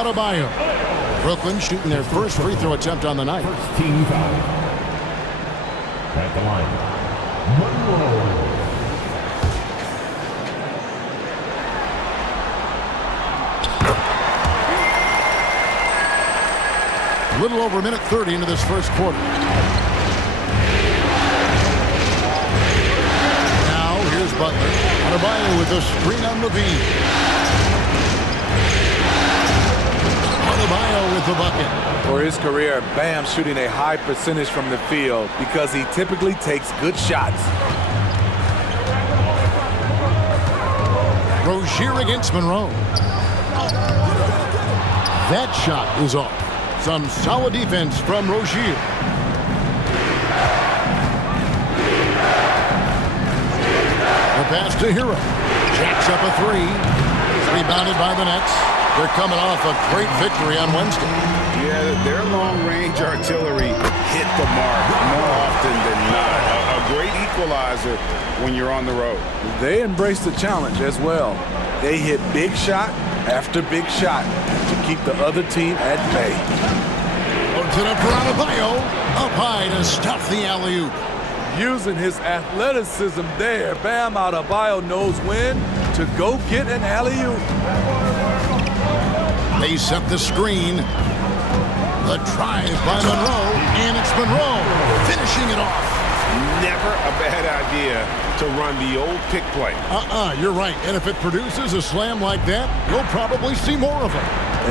Adebayo. Brooklyn shooting their first free throw attempt on the night. First team foul. At the line, Monroe. A little over a minute 30 into this first quarter. Now here's Butler. Adebayo with a screen on Levine. Adebayo with the bucket. For his career, Bam shooting a high percentage from the field because he typically takes good shots. Rozier against Monroe. That shot is off. Some solid defense from Rozier. The pass to Hero. Jacks up a three. Rebounded by the Nets. They're coming off a great victory on Wednesday. Yeah, their long-range artillery hit the mark more often than not. A great equalizer when you're on the road. They embrace the challenge as well. They hit big shot after big shot to keep the other team at bay. Loads it up for Adebayo. Up high to stuff the alley-oop. Using his athleticism there, Bam Adebayo knows when to go get an alley-oop. They set the screen. The drive by Monroe, and it's Monroe finishing it off. Never a bad idea to run the old pick play. You're right. And if it produces a slam like that, you'll probably see more of it.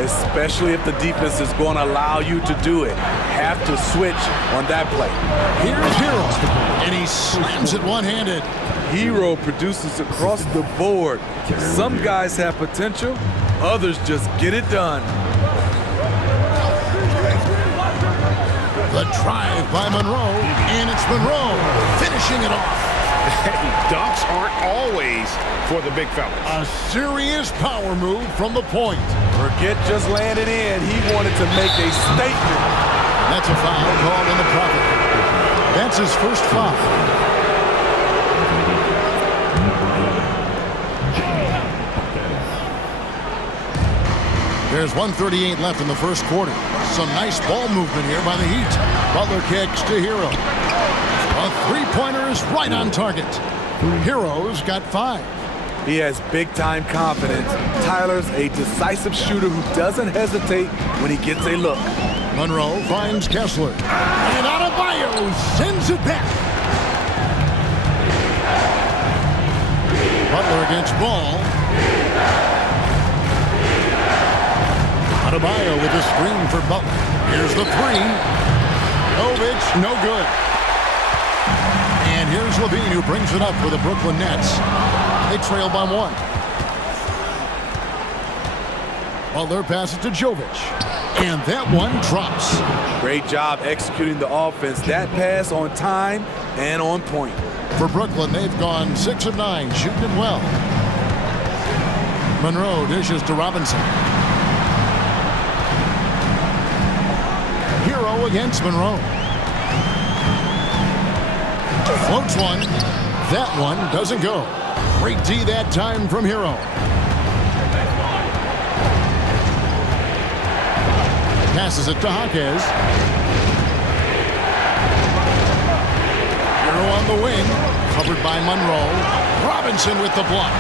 Especially if the defense is going to allow you to do it. Have to switch on that play. Here's Hero, and he slams it one-handed. Hero produces across the board. Some guys have potential, others just get it done. The drive by Monroe, and it's Monroe finishing it off. Dunks aren't always for the big fellas. A serious power move from the point. Forget just laying it in. He wanted to make a statement. That's a foul called in the Prophet. That's his first foul. There's 1:38 left in the first quarter. Some nice ball movement here by the Heat. Butler kicks to Hero. A three-pointer is right on target. Hero's got 5. He has big-time confidence. Tyler's a decisive shooter who doesn't hesitate when he gets a look. Monroe finds Kessler. And Adebayo sends it back. Butler against Ball. Adebayo with a screen for Butler. Here's the three. Jovic, no good. And here's Levine who brings it up for the Brooklyn Nets. They trail by 1. Butler passes to Jovic. And that one drops. Great job executing the offense. That pass on time and on point. For Brooklyn, they've gone 6 of 9, shooting it well. Monroe dishes to Robinson. Hero against Monroe. Floats one. That one doesn't go. Great D that time from Hero. Passes it to Jaquez. Hero on the wing. Covered by Monroe. Robinson with the block.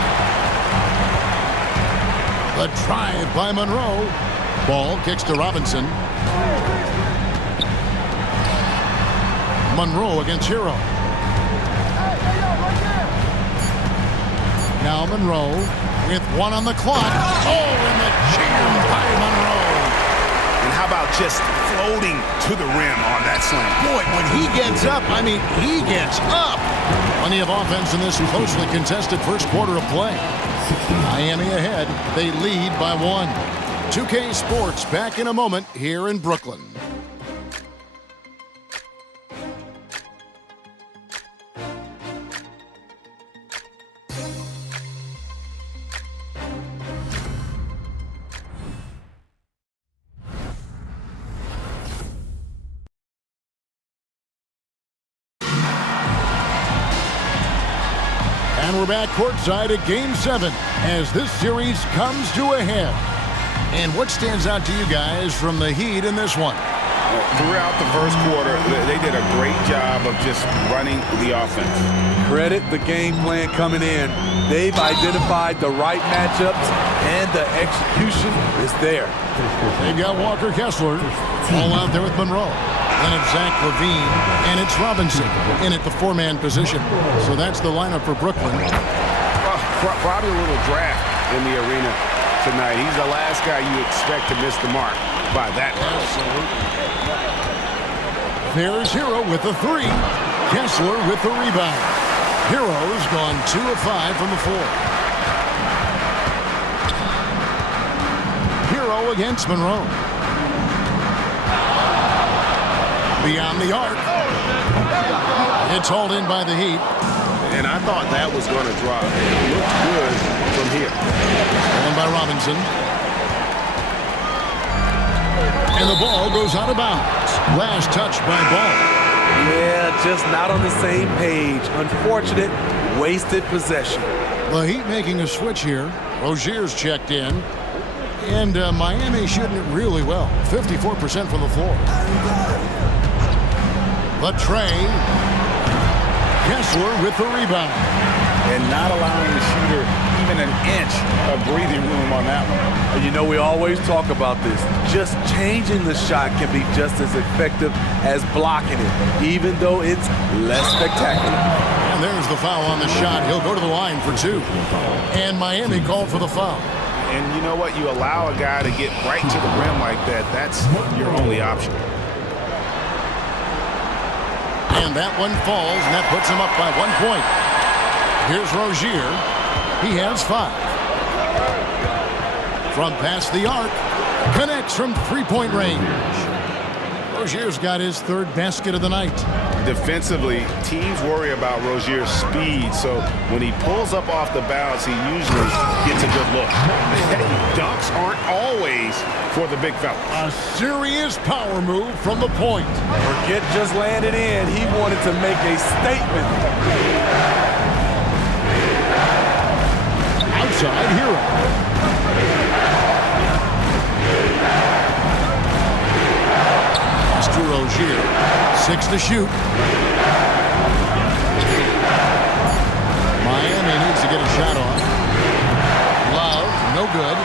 The drive by Monroe. Ball kicks to Robinson. Monroe against Hero. Now Monroe with 1 on the clock. Oh, and the jam by Monroe. And how about just floating to the rim on that slam? Boy, when he gets up, I mean, he gets up. Plenty of offense in this closely contested first quarter of play. Miami ahead. They lead by 1. 2K Sports back in a moment here in Brooklyn. And we're back courtside at Game 7 as this series comes to a head. And what stands out to you guys from the Heat in this one? Throughout the first quarter, they did a great job of just running the offense. Credit the game plan coming in. They've identified the right matchups, and the execution is there. They've got Walker Kessler all out there with Monroe. Then it's Zach LaVine, and it's Robinson in at the four-man position. So that's the lineup for Brooklyn. Probably a little draft in the arena tonight. He's the last guy you expect to miss the mark by that much. Absolutely. There's Hero with the three. Kessler with the rebound. Hero's gone 2 of 5 from the floor. Hero against Monroe. Beyond the arc. It's hauled in by the Heat. And I thought that was going to drop. It looked good from here. Stolen by Robinson. And the ball goes out of bounds. Last touch by Ball. Yeah, just not on the same page. Unfortunate, wasted possession. The Heat making a switch here. Rozier's checked in. And Miami shooting it really well. 54% from the floor. The tray. Kessler with the rebound. And not allowing the shooter even an inch of breathing room on that one. And you know, we always talk about this. Just changing the shot can be just as effective as blocking it, even though it's less spectacular. And there's the foul on the shot. He'll go to the line for 2. And Miami called for the foul. And you know what? You allow a guy to get right to the rim like that. That's your only option. And that one falls, and that puts him up by 1 point. Here's Rozier. He has 5. From past the arc, connects from three-point range. Rozier's got his 3rd basket of the night. Defensively, teams worry about Rozier's speed, so when he pulls up off the bounce, he usually gets a good look. Dunks aren't always for the big fella. A serious power move from the point. Forget just landing in. He wanted to make a statement. Outside Hero. It's to Rozier. 6 to shoot. Miami needs to get a shot off. Love, no good.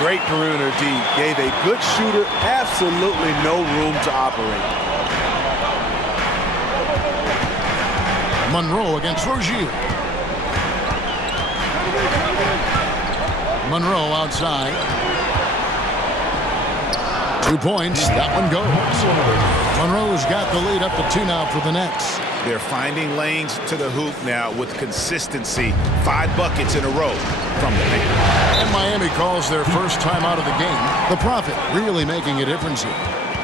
Great perimeter D. Gave a good shooter absolutely no room to operate. Monroe against Rozier. Monroe outside. 2 points. That one goes. Monroe's got the lead up to 2 now for the Nets. They're finding lanes to the hoop now with consistency. 5 buckets in a row from the paint. And Miami calls their first time out of the game. The Prophet really making a difference here.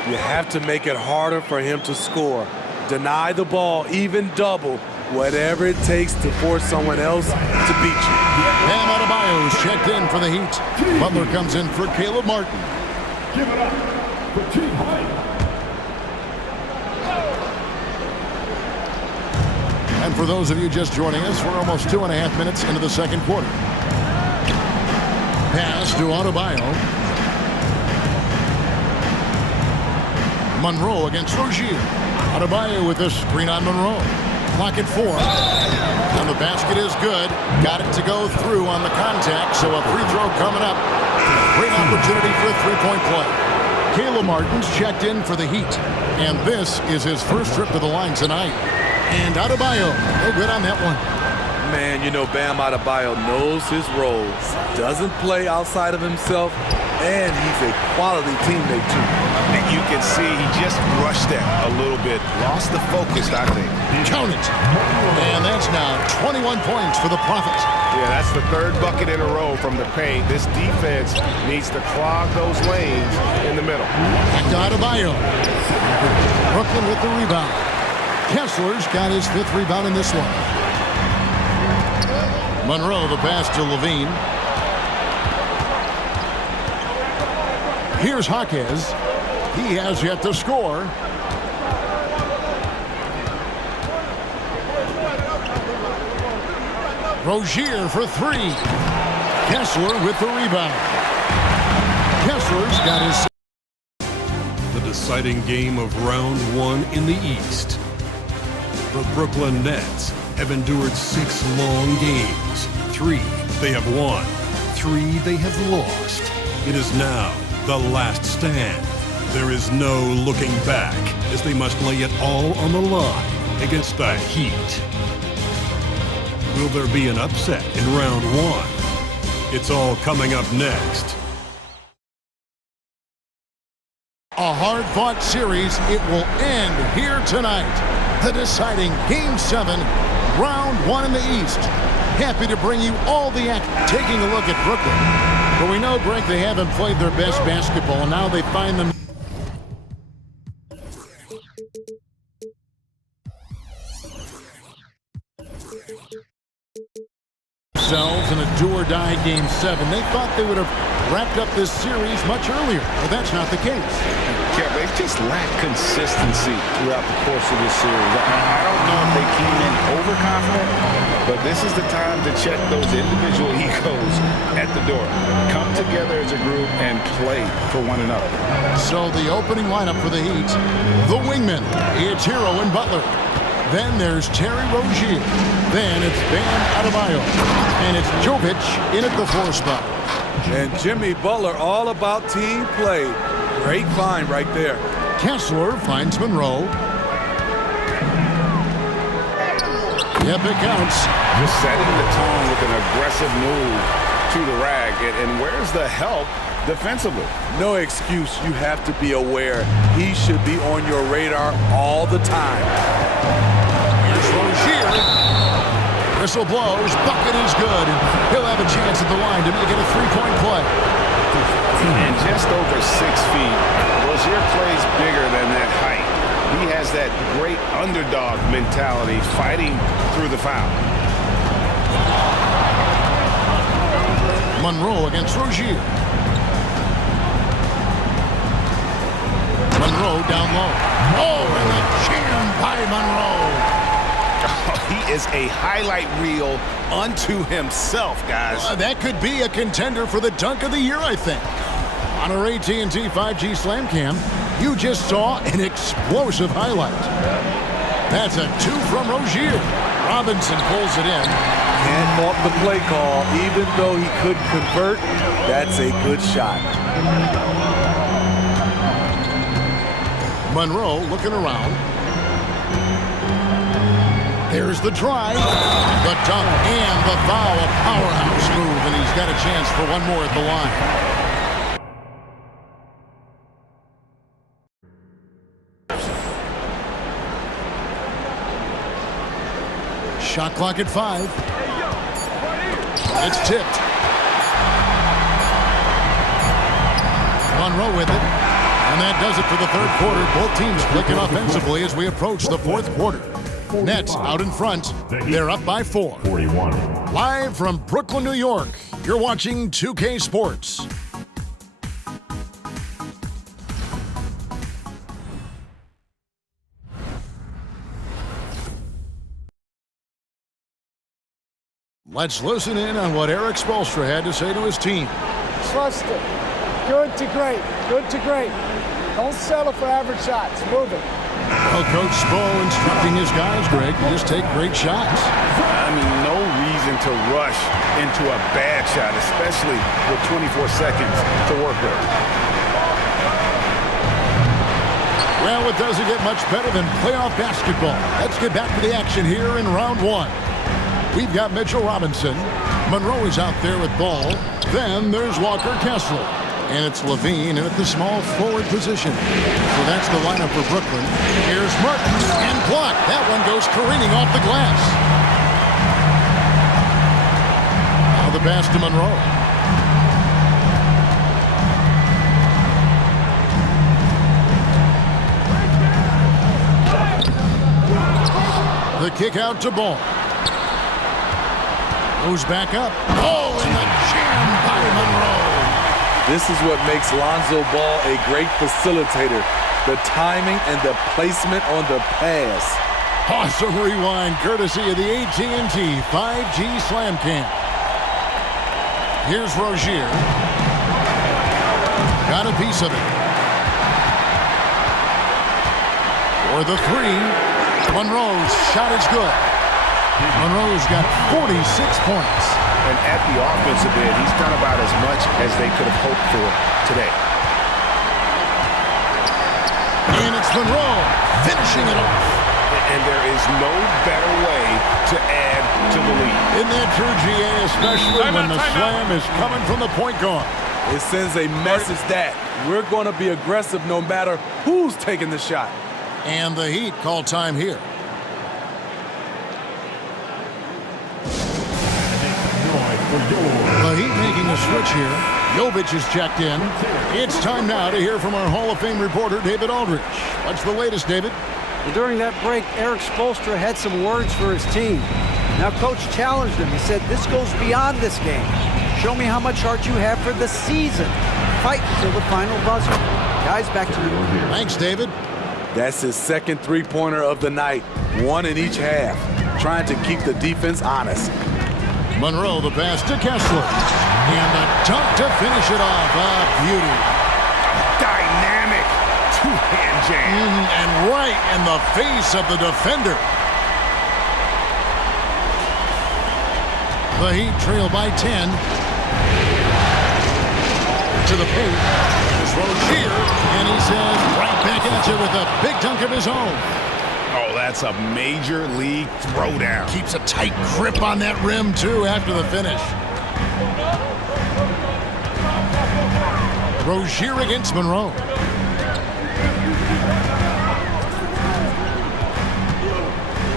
You have to make it harder for him to score. Deny the ball, even double, whatever it takes to force someone else to beat you. Bam Adebayo's checked in for the Heat. Butler comes in for Caleb Martin. Give it up for Team Hype. And for those of you just joining us, we're almost 2.5 minutes into the second quarter. Pass to Adebayo. Monroe against Rozier. Adebayo with this screen on Monroe. Clock at 4. And the basket is good. Got it to go through on the contact, so a free throw coming up. Great opportunity for a three-point play. Caleb Martin's checked in for the Heat. And this is his first trip to the line tonight. And Adebayo, no good on that one. Man, you know, Bam Adebayo knows his role. Doesn't play outside of himself. And he's a quality teammate, too. And you can see he just rushed that a little bit. Lost the focus, I think. Count it. And that's now 21 points for the Prophet. Yeah, that's the 3rd bucket in a row from the paint. This defense needs to clog those lanes in the middle. Back to Adebayo. Brooklyn with the rebound. Kessler's got his 5th rebound in this one. Monroe, the pass to LaVine. Here's Jaquez. He has yet to score. Rozier for 3. Kessler with the rebound. Kessler Kessler's got his... The deciding game of round one in the East. The Brooklyn Nets have endured 6 long games. 3 they have won, 3 they have lost. It is now the last stand. There is no looking back as they must lay it all on the line against the Heat. Will there be an upset in round one? It's all coming up next. A hard-fought series. It will end here tonight. The deciding Game 7, Round 1 in the East. Happy to bring you all the action. Taking a look at Brooklyn. But we know, Greg, they haven't played their best basketball, and now they find them. Themselves in a do-or-die Game 7. They thought they would have wrapped up this series much earlier, but that's not the case. Yeah, they just lack consistency throughout the course of this series. I don't know if they came in overconfident, but this is the time to check those individual egos at the door. Come together as a group and play for one another. So the opening lineup for the Heat, the wingmen, it's Hero and Butler. Then there's Terry Rozier. Then it's Bam Adebayo. And it's Jovic in at the 4 spot. And Jimmy Butler all about team play. Great find right there. Kessler finds Monroe. Yep, it counts. Just setting the tone with an aggressive move to the rag. And where's the help defensively? No excuse. You have to be aware. He should be on your radar all the time. Here's Rozier. Whistle blows. Bucket is good. He'll have a chance at the line to make it a 3-point play. And just over 6 feet, Rozier plays bigger than that height. He has that great underdog mentality, fighting through the foul. Monroe against Rozier. Monroe down low. Oh, and a jam by Monroe. He is a highlight reel unto himself, guys. That could be a contender for the dunk of the year, I think. On our AT&T 5G Slam Cam, you just saw an explosive highlight. That's a 2 from Rozier. Robinson pulls it in. Can't fault the play call. Even though he couldn't convert, that's a good shot. Monroe looking around. There's the drive, the dunk, and the foul. A powerhouse move, and he's got a chance for one more at the line. Shot clock at 5. It's tipped. Monroe with it. And that does it for the third quarter. Both teams clicking offensively as we approach the fourth quarter. Nets out in front. They're up by 4. 41. Live from Brooklyn, New York, you're watching 2K Sports. Let's listen in on what Eric Spoelstra had to say to his team. Trust it. Good to great. Good to great. Don't settle for average shots. Move it. Well, Coach Spo instructing his guys, Greg, to just take great shots. I mean, no reason to rush into a bad shot, especially with 24 seconds to work with. Well, it doesn't get much better than playoff basketball. Let's get back to the action here in round 1. We've got Mitchell Robinson. Monroe is out there with ball. Then there's Walker Kessler. And it's Levine in at the small forward position. So that's the lineup for Brooklyn. Here's Martin and blocked. That one goes careening off the glass. Now the pass to Monroe. The kick out to Ball. Goes back up. Oh, and the jam by Monroe. This is what makes Lonzo Ball a great facilitator. The timing and the placement on the pass. Awesome rewind courtesy of the AT&T 5G Slam Cam. Here's Rozier. got a piece of it. For the three, Monroe's shot is good. Monroe's got 46 points. And at the offensive end, he's done about as much as they could have hoped for today. And it's Monroe finishing it off. And there is no better way to add to the lead. Isn't that true, GA, especially when the slam is coming from the point guard? It sends a message that we're going to be aggressive no matter who's taking the shot. And the Heat call time here. The Heat making a switch here. Jovic is checked in. It's time now to hear from our Hall of Fame reporter, David Aldridge. What's the latest, David? Well, during that break, Eric Spoelstra had some words for his team. Now, Coach challenged him. He said, this goes beyond this game. Show me how much heart you have for the season. Fight until the final buzzer. Guys, back to you. Thanks, David. That's his second three-pointer of the night, one in each half, trying to keep the defense honest. Monroe, the pass to Kessler. And the dunk to finish it off. Beauty. Dynamic two-hand jam. And right in the face of the defender. The Heat trail by 10. To the paint. There's Rozier. And he says right back at you with a big dunk of his own. Oh, that's a major league throwdown. Keeps a tight grip on that rim, too, after the finish. Rozier against Monroe.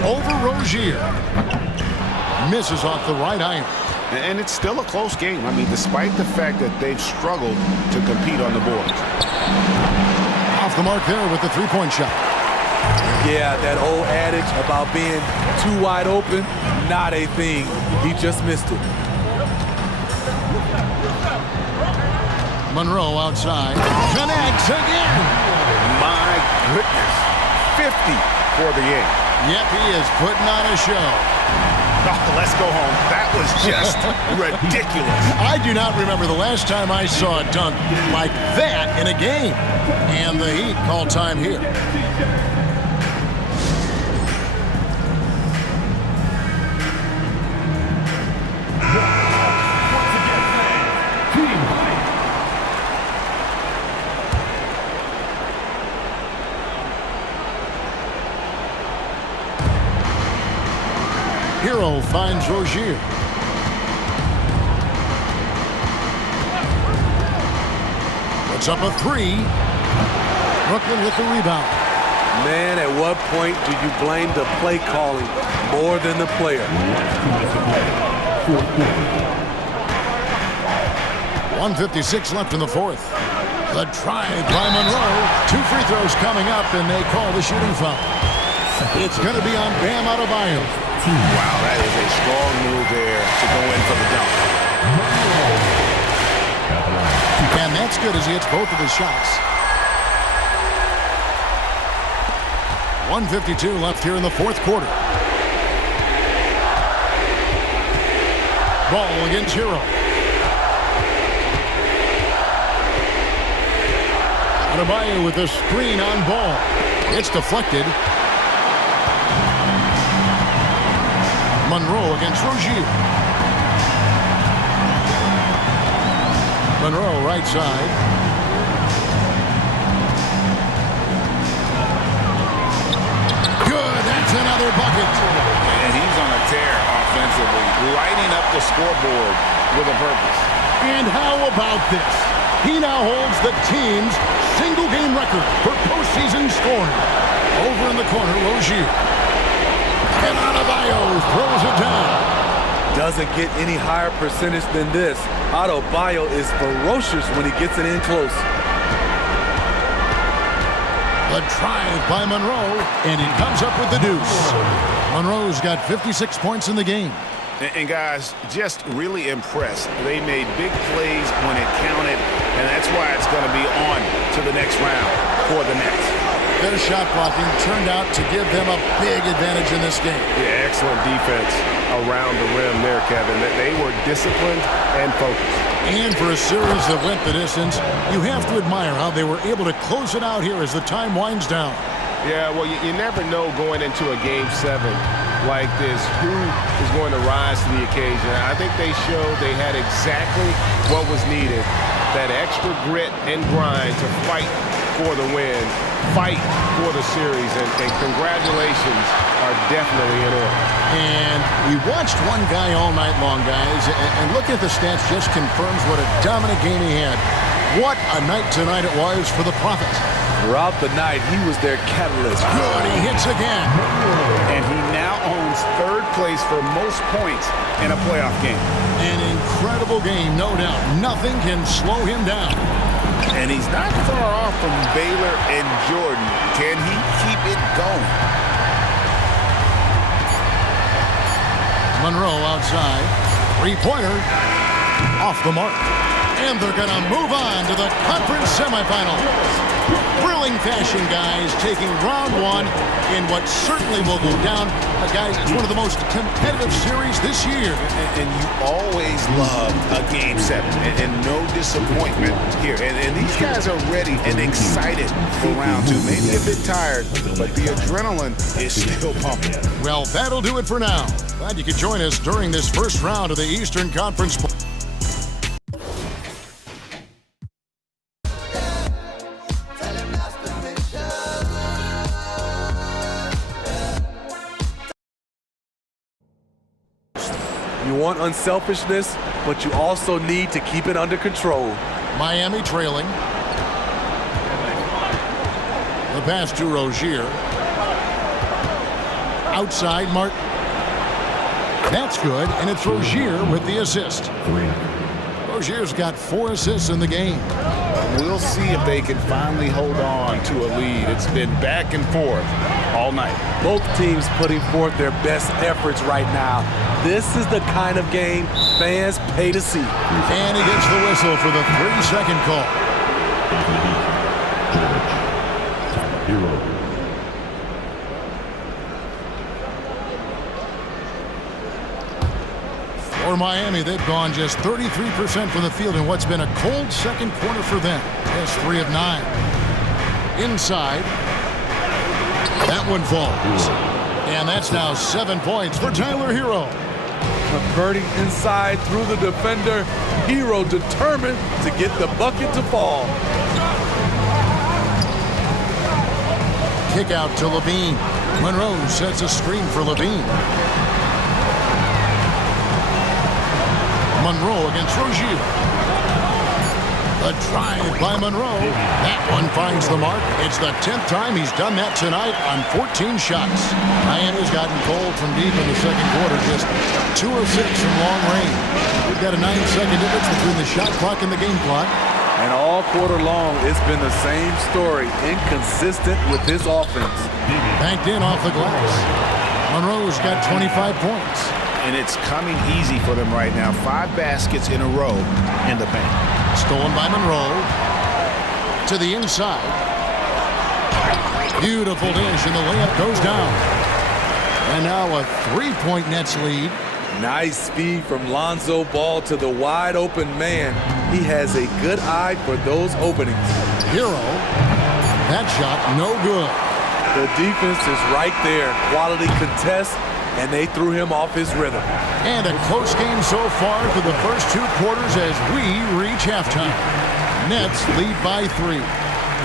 Over Rozier. Misses off the right iron. And it's still a close game. I mean, despite the fact that they've struggled to compete on the boards. Off the mark there with the three-point shot. Yeah, that old adage about being too wide open, not a thing. He just missed it. Monroe outside. Connects again. My goodness. 50 for the game. Yep, he is putting on a show. Oh, let's go home. That was just ridiculous. I do not remember the last time I saw a dunk like that in a game. And the Heat call time here. Hero finds Rozier. Puts up a three. Brooklyn with the rebound. Man, at what point do you blame the play calling more than the player? 1:56 left in the fourth. The try by Monroe. 2 free throws coming up, and they call the shooting foul. It's going to be on Bam Adebayo. Wow, that is a strong move there to go in for the dunk. And that's good as he hits both of his shots. 1:52 left here in the fourth quarter. Ball against Hero. Adebayo with the screen on ball. It's deflected. Monroe against Rozier. Monroe right side. Good, that's another bucket. And he's on a tear offensively, lighting up the scoreboard with a purpose. And how about this? He now holds the team's single-game record for postseason scoring. Over in the corner, Rozier. And Adebayo throws it down. Doesn't get any higher percentage than this. Adebayo is ferocious when he gets it in close. The drive by Monroe, and it comes up with the deuce. Monroe's got 56 points in the game. And guys, just really impressed. They made big plays when it counted, and that's why it's going to be on to the next round for the Nets. their shot blocking turned out to give them a big advantage in this game. Yeah, excellent defense around the rim there, Kevin. They were disciplined and focused. And for a series that went the distance, you have to admire how they were able to close it out here as the time winds down. Yeah, well, you never know going into a Game 7 like this who is going to rise to the occasion. I think they showed they had exactly what was needed, that extra grit and grind to fight for the win, fight for the series, and congratulations are definitely in order. And we watched one guy all night long, guys, and looking at the stats just confirms what a dominant game he had. What a night tonight it was for the Prophet. Throughout the night, he was their catalyst. Good, he hits again. And he now owns third place for most points in a playoff game. An incredible game, no doubt. Nothing can slow him down. And he's not far off from Baylor and Jordan. Can he keep it going? Monroe outside. Three-pointer. Off the mark. And they're going to move on to the conference semifinals. Thrilling fashion, guys, taking round one in what certainly will go down. Guys, it's one of the most competitive series this year. And you always love a Game 7 and no disappointment here. And these guys are ready and excited for round two. Maybe a bit tired, but the adrenaline is still pumping. Well, that'll do it for now. Glad you could join us during this first round of the Eastern Conference. You want unselfishness, but you also need to keep it under control. Miami trailing. The pass to Rozier. Outside, Martin. That's good, and it's Rozier with the assist. Rozier's got 4 assists in the game. We'll see if they can finally hold on to a lead. It's been back and forth all night. Both teams putting forth their best efforts right now. This is the kind of game fans pay to see. And he gets the whistle for the 3-second call. For Miami, they've gone just 33% from the field in what's been a cold second quarter for them. Just 3 of 9. Inside. That one falls. And that's now 7 points for Tyler Hero. Converting inside through the defender. Hero determined to get the bucket to fall. Kick out to Levine. Monroe sets a screen for Levine. Monroe against Rozier. The drive by Monroe. That one finds the mark. It's the 10th time he's done that tonight on 14 shots. Miami's gotten cold from deep in the second quarter, just 2 of 6 from long range. We've got a 9-second difference between the shot clock and the game clock. And all quarter long, it's been the same story, inconsistent with his offense. Banked in off the glass. Monroe's got 25 points. And it's coming easy for them right now. 5 baskets in a row in the paint. Stolen by Monroe. To the inside. Beautiful dish, and the layup goes down. And now a 3-point Nets lead. Nice speed from Lonzo Ball to the wide open man. He has a good eye for those openings. Hero. That shot no good. The defense is right there. Quality contest, and they threw him off his rhythm. And a close game so far through the first 2 quarters as we reach halftime. Nets lead by 3.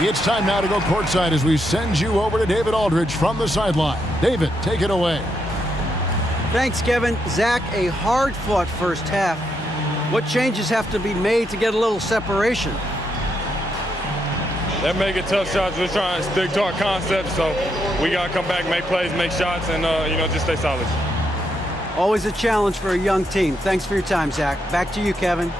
It's time now to go courtside as we send you over to David Aldridge from the sideline. David, take it away. Thanks, Kevin. Zach, a hard-fought first half. What changes have to be made to get a little separation? They're making tough shots. We're trying to stick to our concept, so we got to come back, make plays, make shots, and, just stay solid. Always a challenge for a young team. Thanks for your time, Zach. Back to you, Kevin.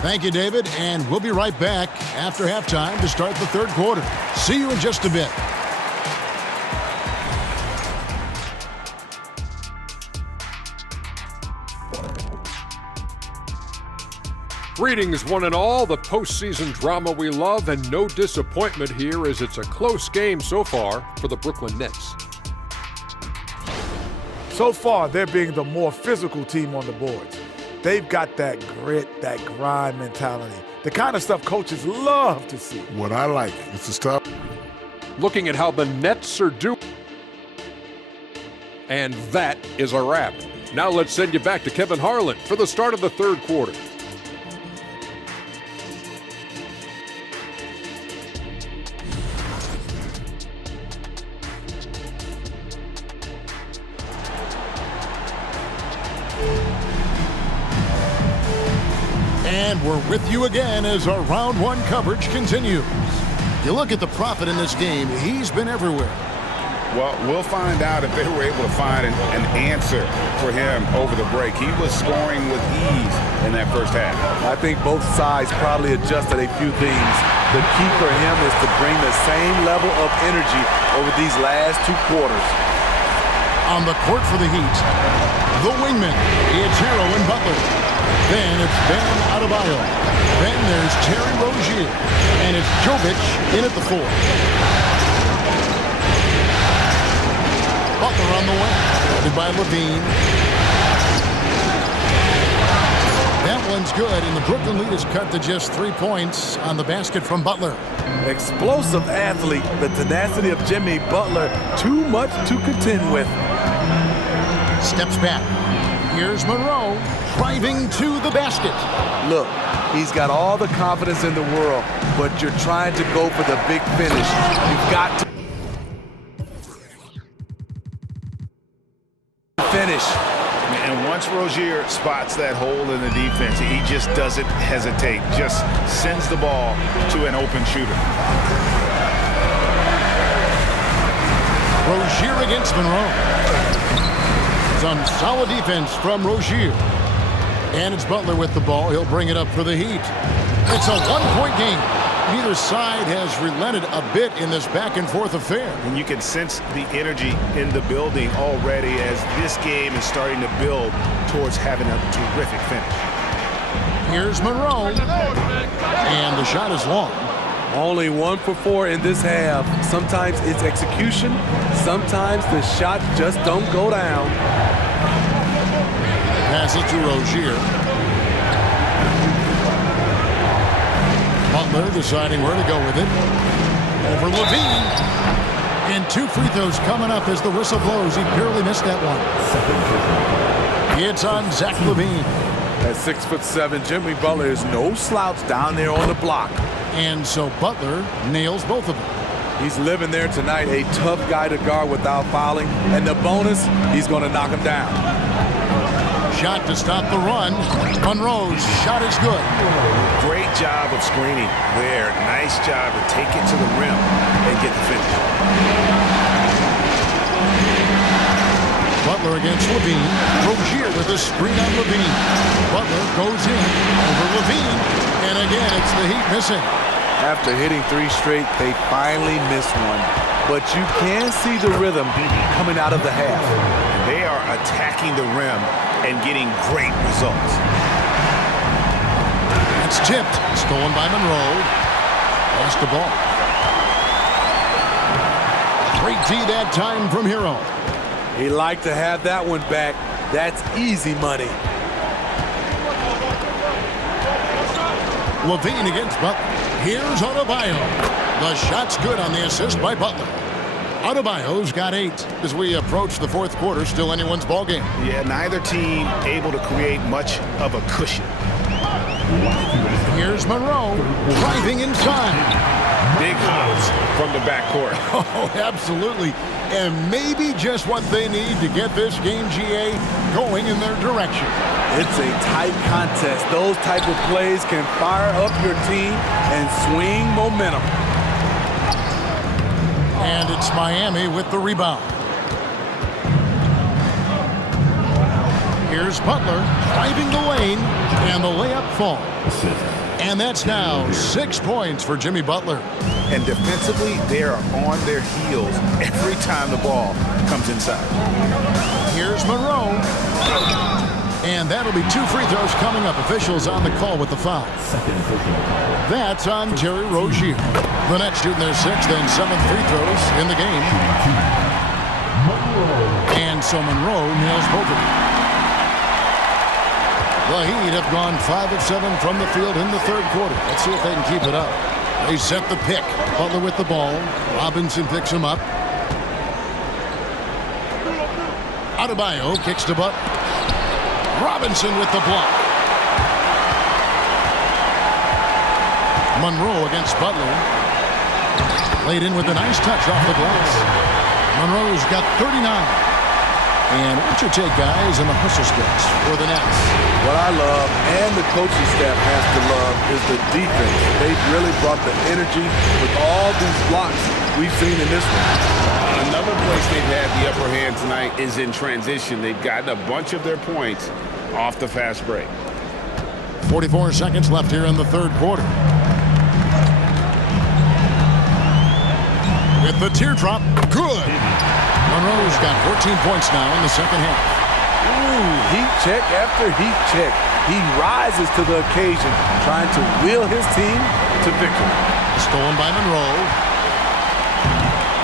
Thank you, David, and we'll be right back after halftime to start the third quarter. See you in just a bit. Greetings, one and all. The postseason drama we love, and no disappointment here as it's a close game so far for the Brooklyn Nets. So far, they're being the more physical team on the boards. They've got that grit, that grind mentality, the kind of stuff coaches love to see. What I like is the stuff. Looking at how the Nets are doing. And that is a wrap. Now let's send you back to Kevin Harlan for the start of the third quarter. And we're with you again as our round one coverage continues. You look at the prophet in this game, he's been everywhere. Well, we'll find out if they were able to find an answer for him over the break. He was scoring with ease in that first half. I think both sides probably adjusted a few things. The key for him is to bring the same level of energy over these last two quarters. On the court for the Heat, the wingman, it's Hero and Butler. Then it's Ben Adebayo. Then there's Terry Rozier. And it's Jovic in at the 4. Butler on the wing, guarded by Levine. That one's good, and the Brooklyn lead is cut to just 3 points on the basket from Butler. Explosive athlete, the tenacity of Jimmy Butler, too much to contend with. Steps back. Here's Monroe, driving to the basket. Look, he's got all the confidence in the world, but you're trying to go for the big finish. You've got to finish. And once Rozier spots that hole in the defense, he just doesn't hesitate, just sends the ball to an open shooter. Rozier against Monroe. Some solid defense from Rozier. And it's Butler with the ball. He'll bring it up for the Heat. It's a one-point game. Neither side has relented a bit in this back-and-forth affair. And you can sense the energy in the building already as this game is starting to build towards having a terrific finish. Here's Monroe. And the shot is long. Only 1 for 4 in this half. Sometimes it's execution. Sometimes the shot just don't go down. Pass it to Rozier. Butler deciding where to go with it. Over Levine. And 2 free throws coming up as the whistle blows. He barely missed that one. It's on Zach Levine. At 6'7", Jimmy Butler is no slouch down there on the block. And so Butler nails both of them. He's living there tonight, a tough guy to guard without fouling. And the bonus, he's going to knock him down. Shot to stop the run. Monroe's shot is good. Great job of screening there. Nice job to take it to the rim and get the finish. Butler against Levine. Rozier with a screen on Levine. Butler goes in over Levine. And again, it's the Heat missing. After hitting 3 straight, they finally missed one. But you can see the rhythm coming out of the half. They are attacking the rim and getting great results. It's tipped. Stolen by Monroe. Lost the ball. Great D that time from Hero. He liked to have that one back. That's easy money. Levine against Butler. Here's Adebayo. The shot's good on the assist by Butler. Adebayo's got 8 as we approach the fourth quarter. Still anyone's ball game. Yeah, neither team able to create much of a cushion. Here's Monroe driving inside. Big house from the backcourt. Oh, absolutely. And maybe just what they need to get this game, GA, going in their direction. It's a tight contest. Those type of plays can fire up your team and swing momentum. And it's Miami with the rebound. Here's Butler driving the lane, and the layup falls. And that's now 6 points for Jimmy Butler. And defensively, they are on their heels every time the ball comes inside. Here's Monroe. And that'll be 2 free throws coming up. Officials on the call with the foul. That's on Terry Rozier. The Nets shooting their 6th and 7th free throws in the game. And so Monroe nails both of them. The Heat have gone 5 of 7 from the field in the third quarter. Let's see if they can keep it up. They set the pick. Butler with the ball. Robinson picks him up. Adebayo kicks to Butler. Robinson with the block. Monroe against Butler. Laid in with a nice touch off the glass. Monroe's got 39. And what's your take, guys, in the hustle skills for the Nets? What I love, and the coaching staff has to love, is the defense. They've really brought the energy with all these blocks we've seen in this one. Another place they've had the upper hand tonight is in transition. They've gotten a bunch of their points off the fast break. 44 seconds left here in the third quarter. With the teardrop, good. Monroe's got 14 points now in the second half. Ooh, heat check after heat check. He rises to the occasion, trying to wheel his team to victory. Stolen by Monroe.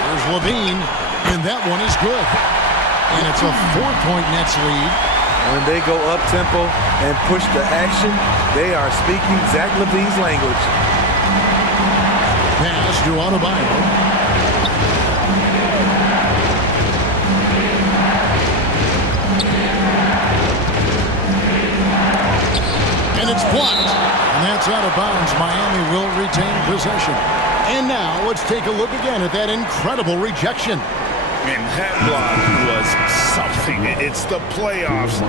There's Levine, and that one is good. And it's a 4-point Nets lead. When they go up-tempo and push the action, they are speaking Zach LaVine's language. Pass to Adebayo. And it's blocked. And that's out of bounds. Miami will retain possession. And now let's take a look again at that incredible rejection. And that block was something. It's the playoffs.